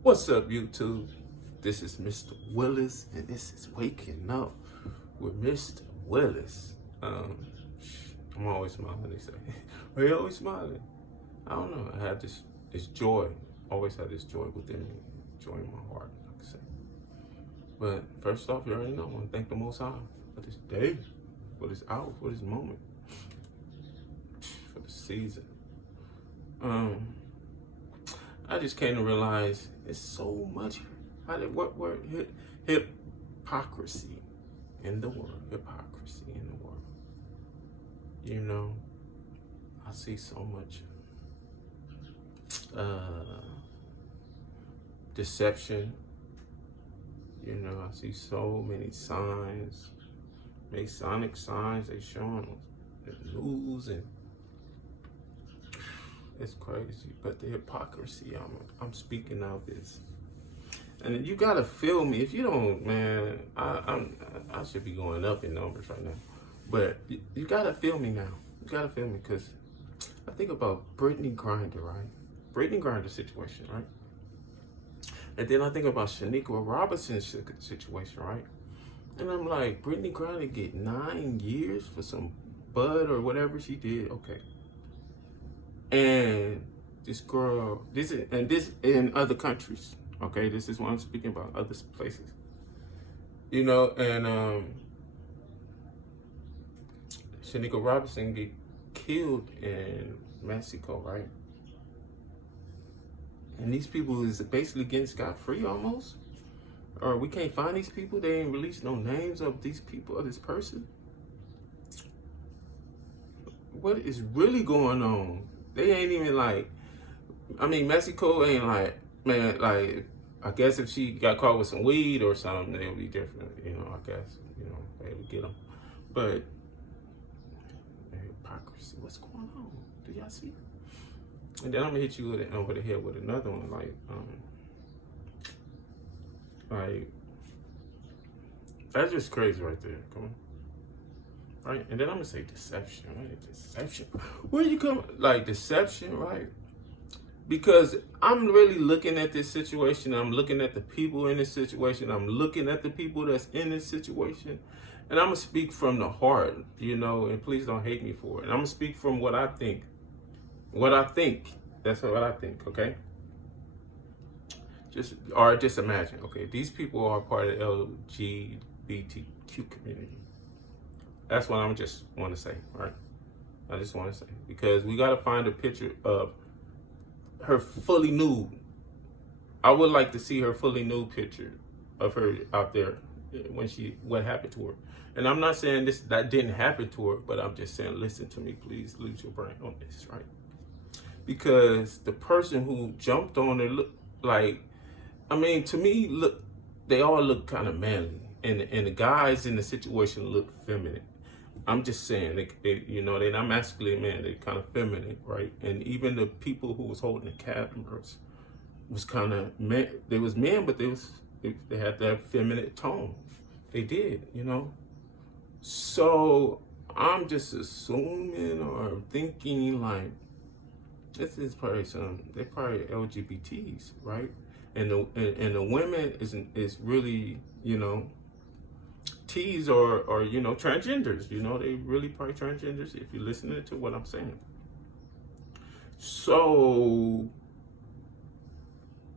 What's up, YouTube? This is Mr. Willis, and this is Waking Up with Mr. Willis. I'm always smiling, they say. Are you always smiling? I don't know. I have this joy. Always have this joy within me, joy in my heart, I can say. But first off, you already know, I want to thank the Most High for this day, for this hour, for this moment, for the season. I just came to realize it's so much. What word? Hypocrisy in the world. Hypocrisy in the world. You know, I see so much deception. You know, I see so many signs, Masonic signs they showing on the news, and it's crazy. But the hypocrisy, I'm speaking out this. And you gotta feel me. If you don't, man, I should be going up in numbers right now. But you gotta feel me now. You gotta feel me, because I think about Brittany Griner, right? Brittany Griner situation, right? And then I think about Shanika Robinson's situation, right? And I'm like, Brittany Griner get 9 years for some bud or whatever she did. Okay. And this girl, this in other countries. Okay, this is what I'm speaking about, other places. You know, and Shanika Robinson get killed in Mexico, right? And these people is basically getting scot-free almost. Or we can't find these people. They ain't released no names of these people, of this person. What is really going on? They ain't even like, I mean, Mexico ain't like, man, like, I guess if she got caught with some weed or something, it would be different, you know, I guess, you know, they would get them. But, hypocrisy, what's going on? Do y'all see? And then I'm gonna hit you over the head with another one, like, that's just crazy right there, come on. Right, and then I'm gonna say deception, right? Deception. Where you come, like deception, right? Because I'm really looking at this situation. I'm looking at the people in this situation. I'm looking at the people that's in this situation. And I'm going to speak from the heart, you know, and please don't hate me for it. And I'm going to speak from what I think. What I think. That's what I think, okay? Just imagine, okay, these people are part of the LGBTQ community. That's what I just want to say, right? I just want to say. Because we got to find a picture of her fully nude. I would like to see her fully nude picture of her out there when what happened to her. And I'm not saying that didn't happen to her, but I'm just saying, listen to me, please lose your brain on this, right? Because the person who jumped on her looked like, I mean, to me, look, they all look kind of manly, and the guys in the situation look feminine. I'm just saying, they you know, they're not masculine, man. They're kind of feminine, right? And even the people who was holding the cameras was kind of men. They was men, but they had that feminine tone. They did, you know. So I'm just assuming or thinking like this is probably they're probably LGBTs, right? And the women is really, you know, T's or you know, transgenders. You know, they really probably transgenders if you're listening to what I'm saying. So,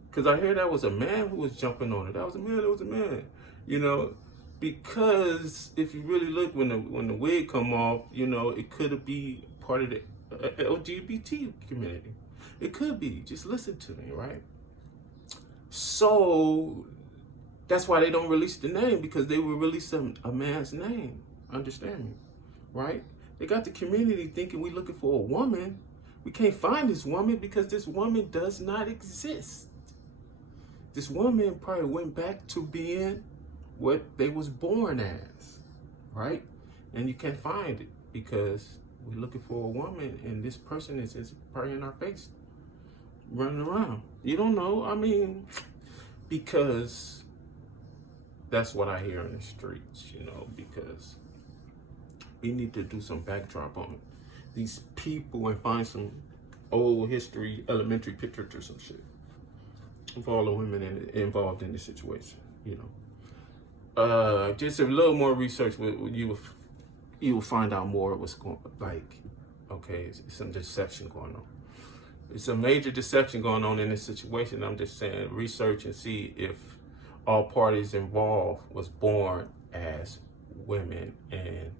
because I hear that was a man who was jumping on it. That was a man. You know, because if you really look when the wig come off, you know, it could be part of the LGBT community. It could be. Just listen to me, right? So that's why they don't release the name, because they will release a man's name. Understand me, right? They got the community thinking we looking for a woman. We can't find this woman because this woman does not exist. This woman probably went back to being what they was born as, right? And you can't find it because we're looking for a woman, and this person is probably in our face, running around. You don't know. I mean, because that's what I hear in the streets, you know, because we need to do some backdrop on these people and find some old history, elementary pictures or some shit. of all the women involved in this situation. Just a little more research, you will find out more of what's going like. Okay, it's some deception going on. It's a major deception going on in this situation. I'm just saying, research and see if all parties involved was born as women, and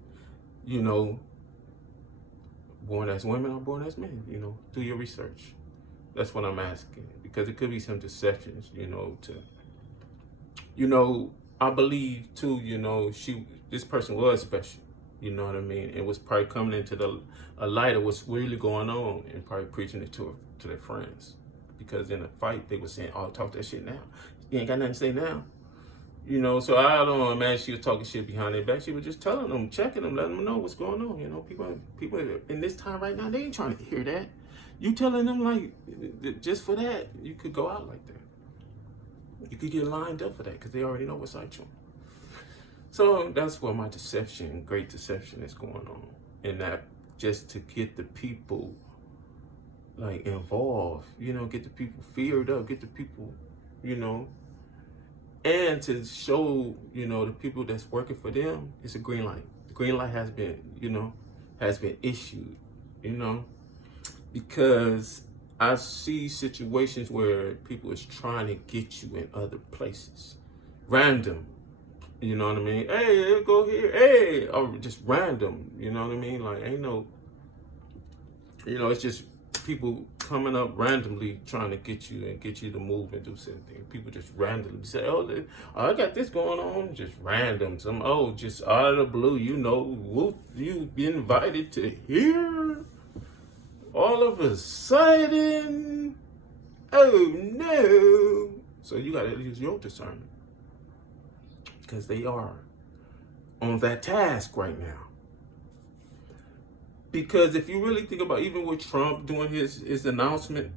born as women or born as men. Do your research. That's what I'm asking, because it could be some deceptions. I believe too. This person was special. You know what I mean? It was probably coming into a light of what's really going on, and probably preaching it to their friends. Because in a fight, they were saying, "Oh, talk that shit now. You ain't got nothing to say now." So I don't imagine she was talking shit behind their back. She was just telling them, checking them, letting them know what's going on. People in this time right now, they ain't trying to hear that. You telling them like, just for that, you could go out like that. You could get lined up for that because they already know what's out you. So that's where my great deception is going on. And that just to get the people like involved, get the people feared up, get the people, and to show, the people that's working for them, it's a green light. The green light has been issued, because I see situations where people is trying to get you in other places. Random. You know what I mean? Hey, go here. Hey, or just random. You know what I mean? Like, ain't no, it's just people coming up randomly trying to get you to move and do something. People just randomly say, oh, I got this going on. Just random. Just out of the blue, whoop, you invited to here. All of a sudden, oh no. So you got to use your discernment. Because they are on that task right now. Because if you really think about, even with Trump doing his announcement,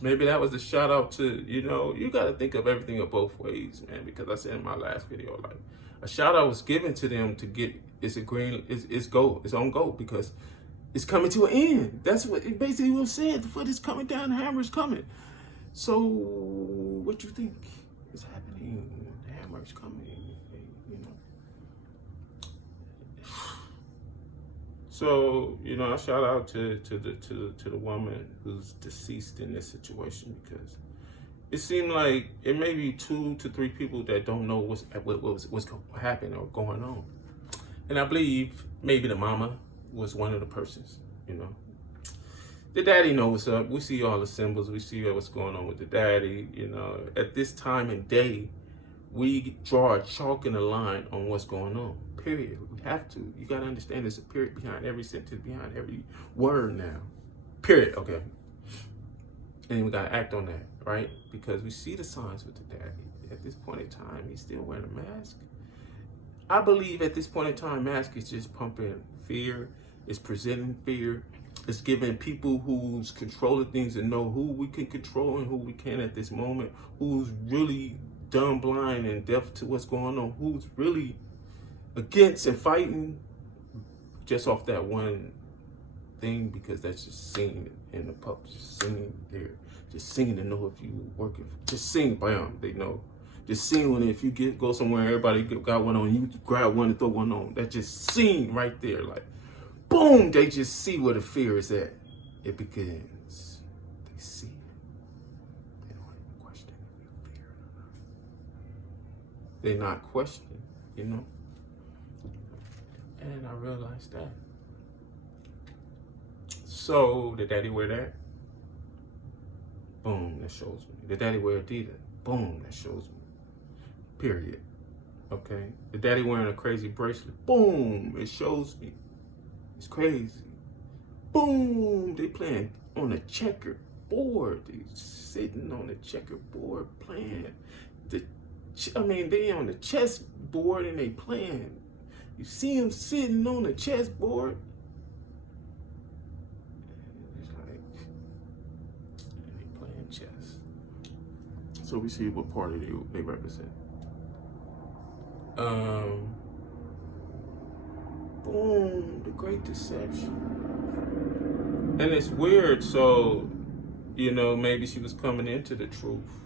maybe that was a shout out to, you got to think of everything in both ways, man. Because I said in my last video, like, a shout out was given to them to get it's on go, because it's coming to an end. That's what it basically was said. The foot is coming down, the hammer is coming. So what you think is happening? The hammer is coming, So, I shout out to the woman who's deceased in this situation, because it seemed like it may be 2 to 3 people that don't know what's happening or going on. And I believe maybe the mama was one of the persons, The daddy knows what's up. We see all the symbols. We see what's going on with the daddy. At this time and day, we draw a chalk in a line on what's going on. Period. We have to. You got to understand there's a period behind every sentence, behind every word now. Period. Okay. And we got to act on that, right? Because we see the signs with the daddy. At this point in time, he's still wearing a mask. I believe at this point in time, mask is just pumping fear. It's presenting fear. It's giving people who's controlling things to know who we can control and who we can at this moment, who's really dumb, blind, and deaf to what's going on, who's really against and fighting just off that one thing, because that's just seen in the pub, just singing there, just singing to know if you working, just sing, bam, they know. Just sing when if you go somewhere, everybody got one on, you grab one and throw one on. That just sing right there, like, boom, they just see where the fear is at. It begins. They see it. They don't even question if you fear it or not. They're not questioning, And I realized that. So, did daddy wear that? Boom, that shows me. Did daddy wear Adidas? Boom, that shows me. Period. Okay? Did daddy wearing a crazy bracelet? Boom, it shows me. It's crazy. Boom, they playing on a checkered board. They sitting on the checkered board playing. They on the chessboard and they playing. You see them sitting on the chessboard. It's like, and they playing chess. So we see what party they represent. Boom, the great deception. And it's weird, so, maybe she was coming into the truth,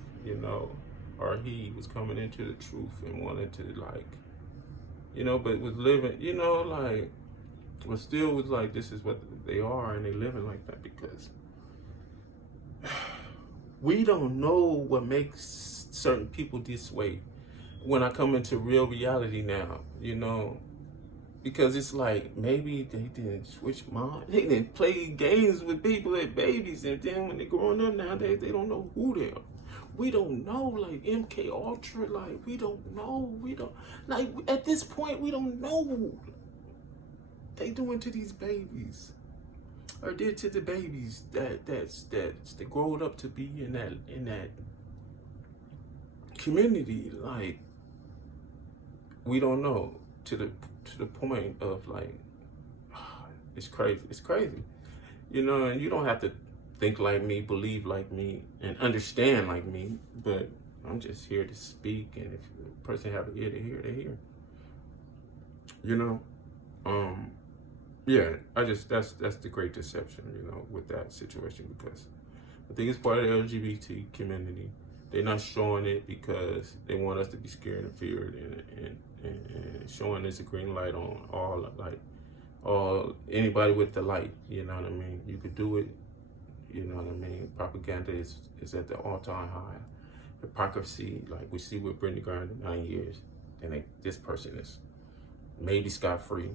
or he was coming into the truth and wanted to but was living, but still was like, this is what they are, and they living like that because we don't know what makes certain people this way. When I come into real reality now, because it's like maybe they didn't switch minds, they didn't play games with people as babies, and then when they're growing up nowadays, they don't know who they are. We don't know, like MK Ultra, like we don't know, like at this point we don't know what they doing to these babies, or did to the babies that's they growing up to be in that community. Like we don't know to the point of like it's crazy, and you don't have to think like me, believe like me, and understand like me, but I'm just here to speak, and if a person have an ear to hear, they hear. Yeah, that's the great deception, with that situation, because I think it's part of the LGBT community. They're not showing it because they want us to be scared and feared, and showing us a green light on all anybody with the light. You know what I mean? You could do it. You know what I mean? Propaganda is at the all-time high. Hypocrisy, like we see with Brittany Griner, 9 years, and this person is maybe scot-free.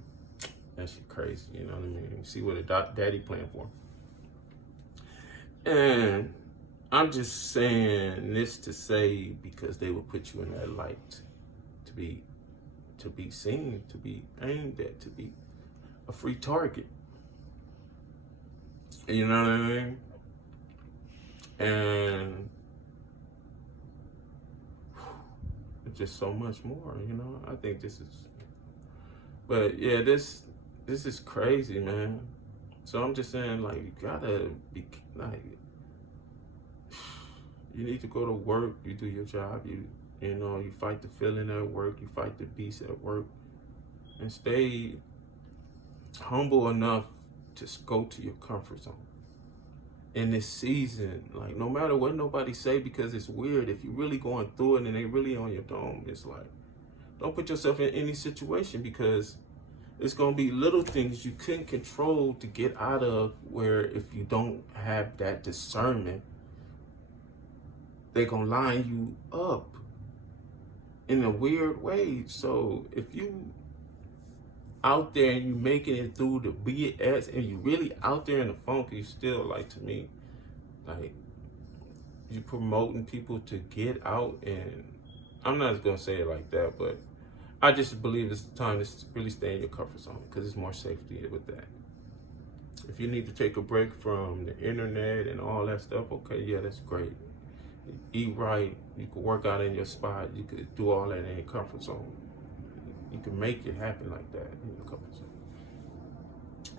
That shit crazy, you know what I mean? You see what a daddy playing for. And I'm just saying this to say, because they will put you in that light to be seen, to be aimed at, to be a free target. You know what I mean? And just so much more, I think this is, but yeah, this is crazy, man. So I'm just saying, like, you gotta be, like, you need to go to work, you do your job, you fight the feeling at work, you fight the beast at work, and stay humble enough to go to your comfort zone. In this season, like, no matter what nobody say, because it's weird, if you're really going through it and they really on your dome, it's like, don't put yourself in any situation, because it's going to be little things you couldn't control to get out of, where if you don't have that discernment, they're going to line you up in a weird way. So if you out there and you making it through the BS, and you really out there in the funk, you still, like, to me, like, you promoting people to get out. And I'm not going to say it like that, but I just believe it's time to really stay in your comfort zone, because it's more safety with that. If you need to take a break from the internet and all that stuff, okay, yeah, that's great. Eat right, you could work out in your spot, you could do all that in your comfort zone. You can make it happen like that in your comfort zone.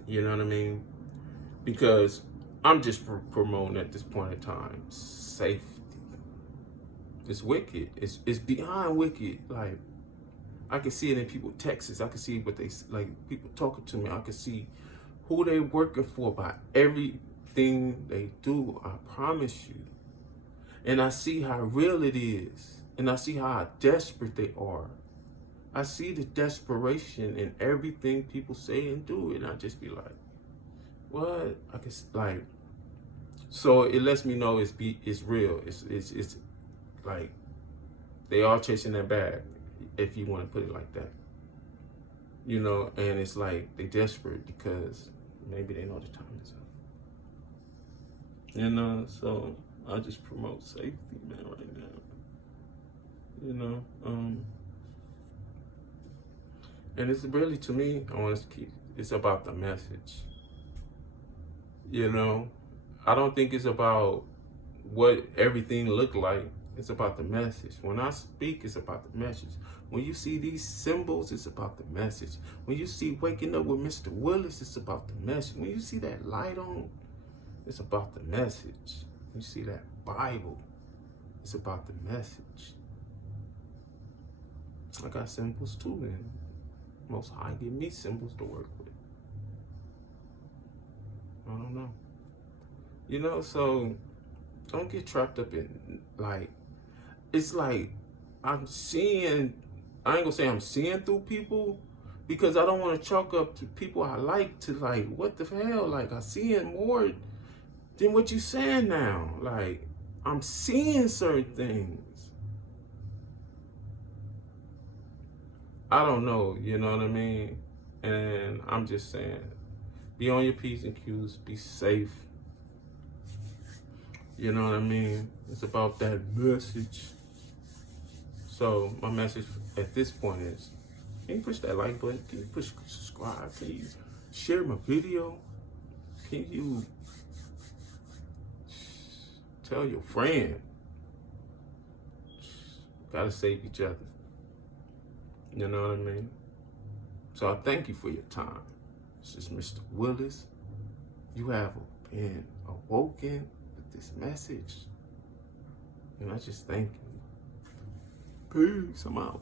You know what I mean? Because I'm just promoting at this point in time safety. It's wicked. It's beyond wicked. Like, I can see it in people's texts. I can see what they, like, people talking to me. I can see who they working for by everything they do. I promise you. And I see how real it is. And I see how desperate they are. I see the desperation in everything people say and do, and I just be like, what? I can, like, so it lets me know it's real. It's like they are chasing that bag, if you want to put it like that. And it's like they desperate because maybe they know the time is up. So I just promote safety, man, right now. And it's really, to me, I want us to keep, it's about the message. I don't think it's about what everything look like. It's about the message. When I speak, it's about the message. When you see these symbols, it's about the message. When you see waking up with Mr.Willis, it's about the message. When you see that light on, it's about the message. When you see that Bible, it's about the message. I got symbols too, and Most High give me symbols to work with. I don't know. So Don't get trapped up in, like, it's like I'm seeing, I ain't gonna say I'm seeing through people, because I don't want to chalk up to people I like to, like, what the hell? Like, I seeing more than what you saying now. Like, I'm seeing certain things. I don't know, you know what I mean? And I'm just saying, be on your P's and Q's, be safe. You know what I mean? It's about that message. So my message at this point is, can you push that like button? Can you push subscribe? Can you share my video? Can you tell your friend? Gotta save each other. You know what I mean? So I thank you for your time. This is Mr. Willis. You have been awoken with this message. And I just thank you. Peace. I'm out.